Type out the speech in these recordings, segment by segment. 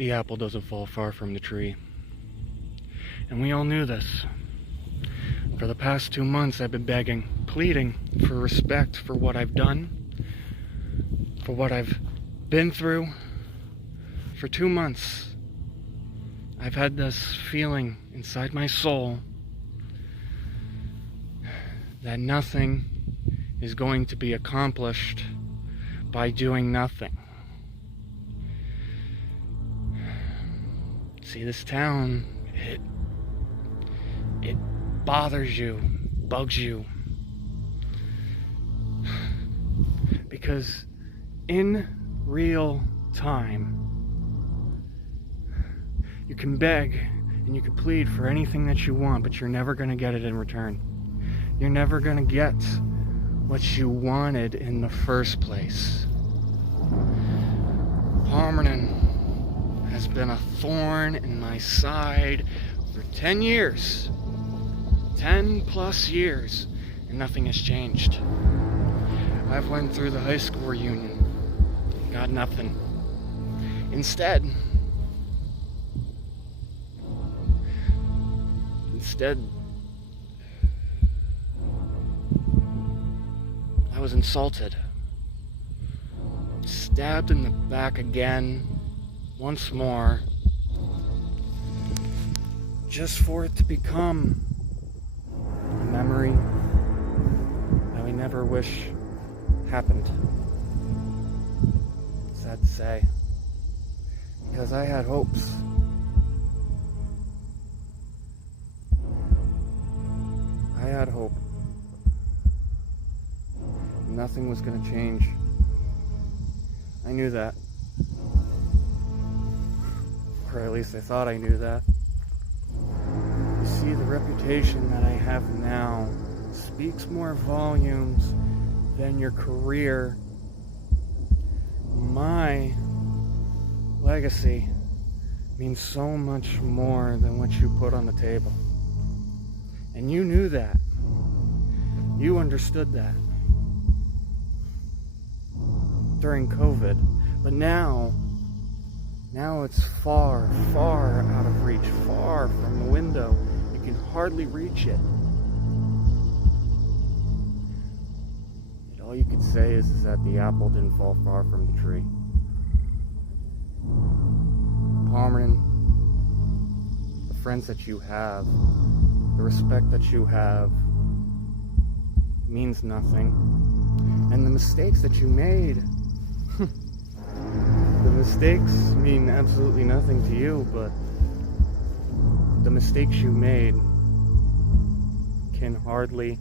The apple doesn't fall far from the tree. And we all knew this. For the past 2 months, I've been begging, pleading for respect for what I've done, for what I've been through. For 2 months, I've had this feeling inside my soul that nothing is going to be accomplished by doing nothing. See, this town, it bothers you, bugs you, because in real time, you can beg and you can plead for anything that you want, but you're never going to get it in return. You're never going to get what you wanted in the first place. Harmonin has been a thorn in my side for 10 years. 10 plus years, and nothing has changed. I've went through the high school reunion, got nothing. Instead, I was insulted, stabbed in the back again, once more, just for it to become a memory that we never wish happened. Sad to say, because I had hopes. I had hope. Nothing was going to change. I knew that. Or at least I thought I knew that. You see, the reputation that I have now speaks more volumes than your career. My legacy means so much more than what you put on the table. And you knew that. You understood that during COVID. But now it's far, far out of reach, far from the window. You can hardly reach it. And all you could say is that the apple didn't fall far from the tree. Harmonin, the friends that you have, the respect that you have means nothing. And the mistakes that you made, the mistakes mean absolutely nothing to you, but the mistakes you made can hardly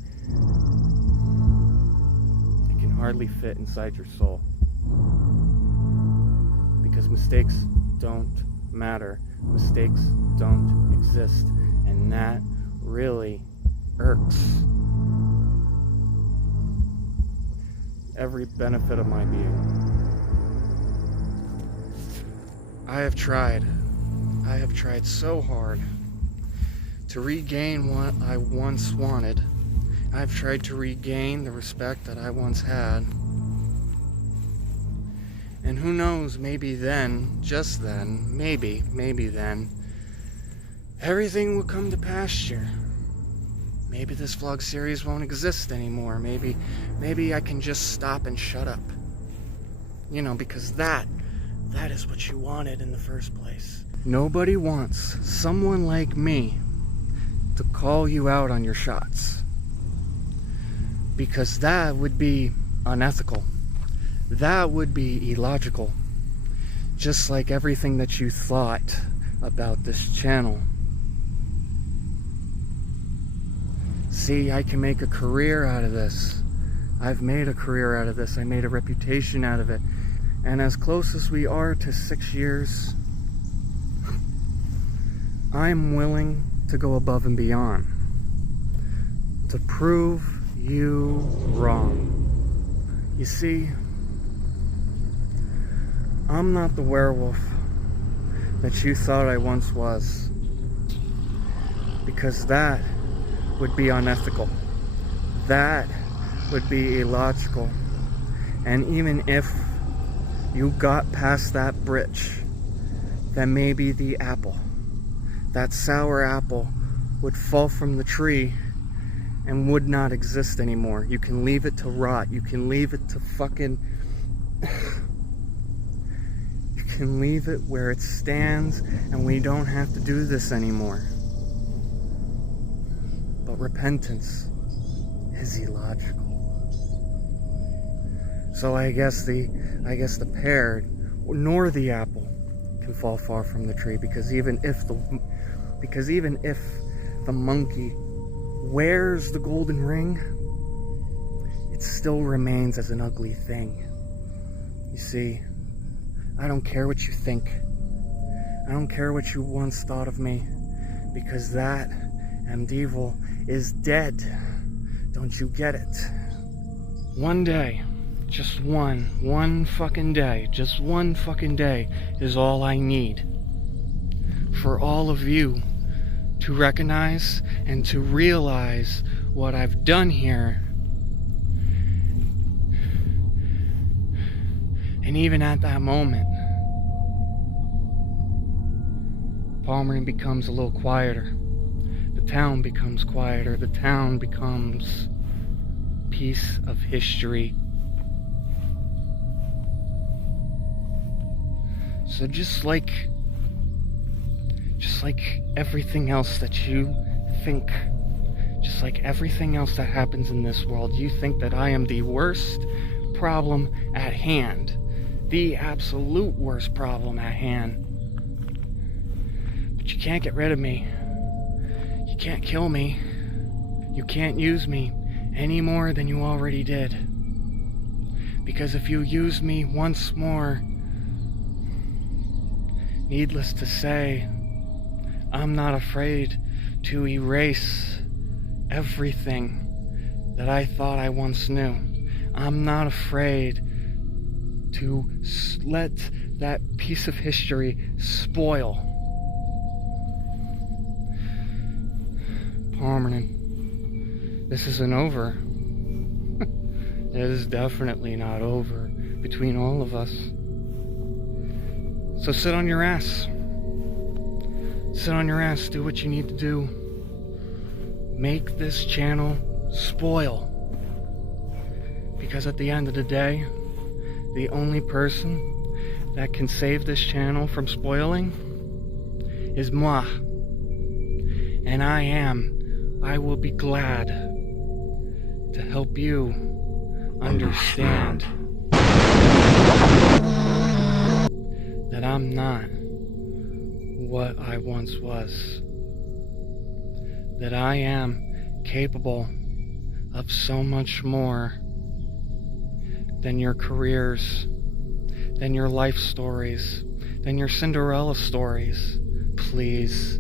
fit inside your soul. Because mistakes don't matter. Mistakes don't exist. And that really irks every benefit of my being. I have tried so hard to regain what I once wanted. I've tried to regain the respect that I once had. And who knows, maybe then, just then, maybe then, everything will come to pasture. Maybe this vlog series won't exist anymore. Maybe I can just stop and shut up. You know, because that is what you wanted in the first place. Nobody wants someone like me to call you out on your shots. Because that would be unethical. That would be illogical. Just like everything that you thought about this channel. See, I can make a career out of this. I've made a career out of this. I made a reputation out of it. And as close as we are to 6 years, I'm willing to go above and beyond to prove you wrong. You see, I'm not the werewolf that you thought I once was, because that would be unethical. That would be illogical. And even if you got past that bridge, then maybe the apple, that sour apple, would fall from the tree and would not exist anymore. You can leave it to rot. You can leave it to fucking... You can leave it where it stands, and we don't have to do this anymore. But repentance is illogical. So I guess the pear nor the apple can fall far from the tree, because even if the monkey wears the golden ring, it still remains as an ugly thing. You see, I don't care what you think. I don't care what you once thought of me, because that MDDEVIL is dead. Don't you get it? One day, just one fucking day, just one fucking day is all I need for all of you to recognize and to realize what I've done here. And even at that moment, Palmerton becomes a little quieter. The town becomes quieter. The town becomes a piece of history. So just like everything else that you think, just like everything else that happens in this world, you think that I am the worst problem at hand. The absolute worst problem at hand. But you can't get rid of me. You can't kill me. You can't use me any more than you already did. Because if you use me once more, needless to say, I'm not afraid to erase everything that I thought I once knew. I'm not afraid to let that piece of history spoil. Palmerton, this isn't over. It is definitely not over between all of us. So sit on your ass. Sit on your ass, do what you need to do. Make this channel spoil. Because at the end of the day, the only person that can save this channel from spoiling is moi. And I will be glad to help you understand that I'm not what I once was. That I am capable of so much more than your careers, than your life stories, than your Cinderella stories. Please.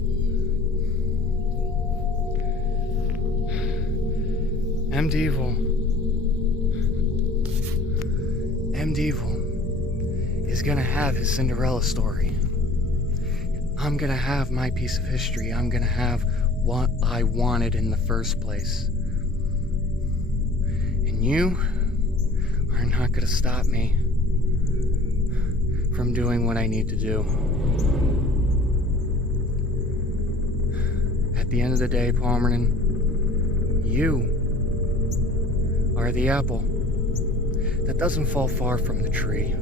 MDDEVIL is gonna have his Cinderella story. I'm gonna have my piece of history. I'm gonna have what I wanted in the first place. And you are not gonna stop me from doing what I need to do. At the end of the day, Palmerton, you are the apple that doesn't fall far from the tree.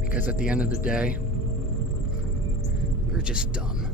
Because at the end of the day, you're just dumb.